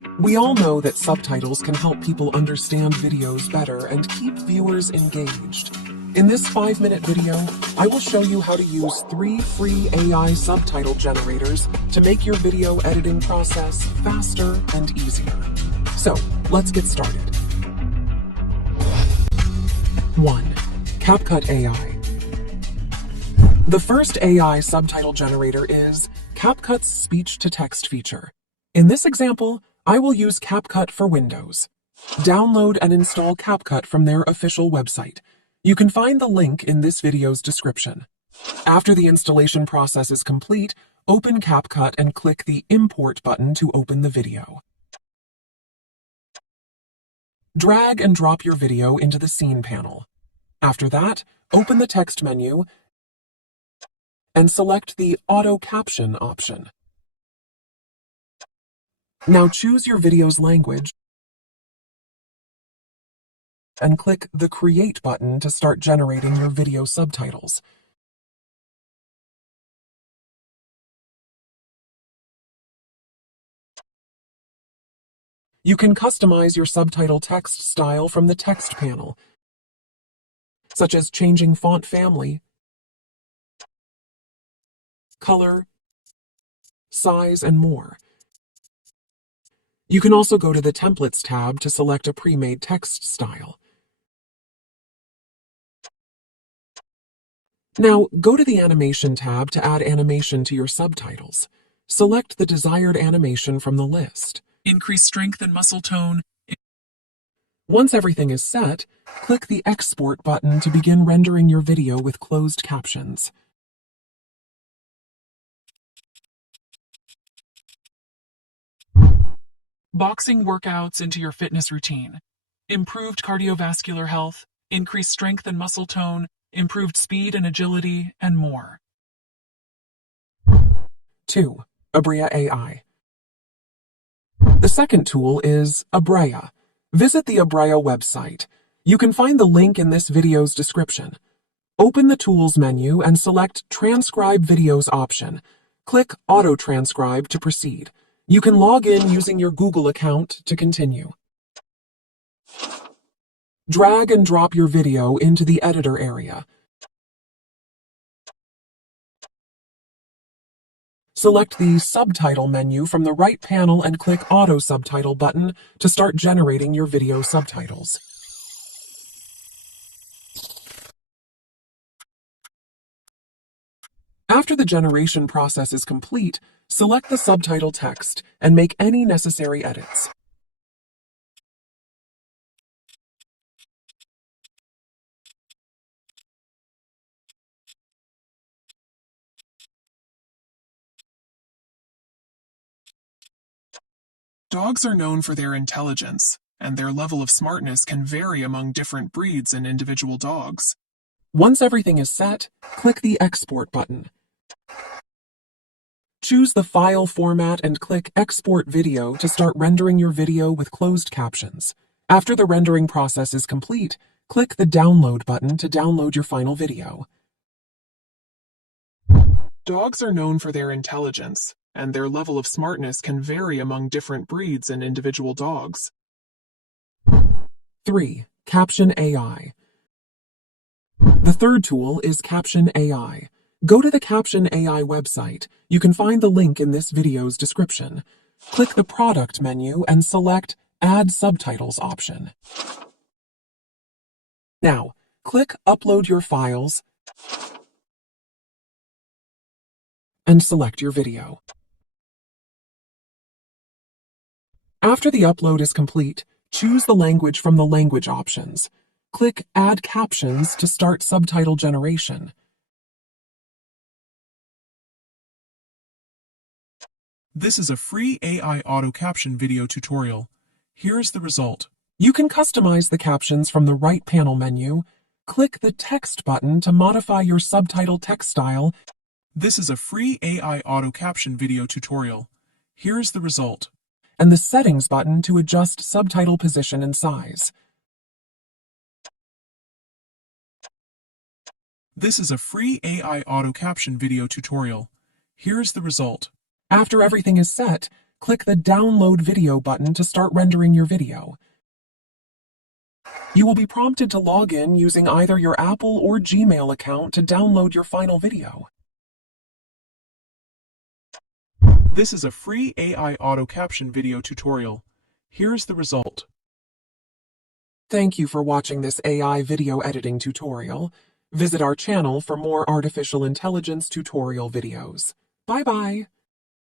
We all know that subtitles can help people understand videos better and keep viewers engaged. In this 5-minute video, I will show you how to use 3 free AI subtitle generators to make your video editing process faster and easier. So, let's get started. 1. CapCut AI. The first AI subtitle generator is CapCut's speech-to-text feature. In this example, I will use CapCut for Windows. Download and install CapCut from their official website. You can find the link in this video's description. After the installation process is complete, open CapCut and click the Import button to open the video. Drag and drop your video into the scene panel. After that, open the text menu and select the Auto Caption option. Now choose your video's language and click the Create button to start generating your video subtitles. You can customize your subtitle text style from the text panel, such as changing font family, color, size, and more. You can also go to the Templates tab to select a pre-made text style. Now, go to the Animation tab to add animation to your subtitles. Select the desired animation from the list. Increase strength and muscle tone. Once everything is set, click the Export button to begin rendering your video with closed captions. Boxing workouts into your fitness routine. Improved cardiovascular health, increased strength and muscle tone, improved speed and agility, and more. 2. Abraia AI. The second tool is Abraia. Visit the Abraia website. You can find the link in this video's description. Open the Tools menu and select Transcribe Videos option. Click Auto Transcribe to proceed. You can log in using your Google account to continue. Drag and drop your video into the editor area. Select the Subtitle menu from the right panel and click Auto Subtitle button to start generating your video subtitles. After the generation process is complete, select the subtitle text and make any necessary edits. Dogs are known for their intelligence, and their level of smartness can vary among different breeds and individual dogs. Once everything is set, click the Export button. Choose the file format and click Export Video to start rendering your video with closed captions. After the rendering process is complete, click the Download button to download your final video. Dogs are known for their intelligence, and their level of smartness can vary among different breeds and individual dogs. 3. Caption AI. The third tool is Caption AI. Go to the Caption AI website. You can find the link in this video's description. Click the Product menu and select Add Subtitles option. Now, click Upload your files and select your video. After the upload is complete, choose the language from the language options. Click Add Captions to start subtitle generation. This is a free AI auto caption video tutorial. Here's the result. You can customize the captions from the right panel menu. Click the Text button to modify your subtitle text style. This is a free AI auto caption video tutorial. Here's the result. And the Settings button to adjust subtitle position and size. This is a free AI auto caption video tutorial. Here's the result. After everything is set, Click the Download Video button to start rendering your video. You will be prompted to log in using either your Apple or Gmail account to download your final video. This is a free AI auto caption video tutorial. Here's the result. Thank you for watching this AI video editing tutorial. Visit our channel for more artificial intelligence tutorial videos. Bye-bye.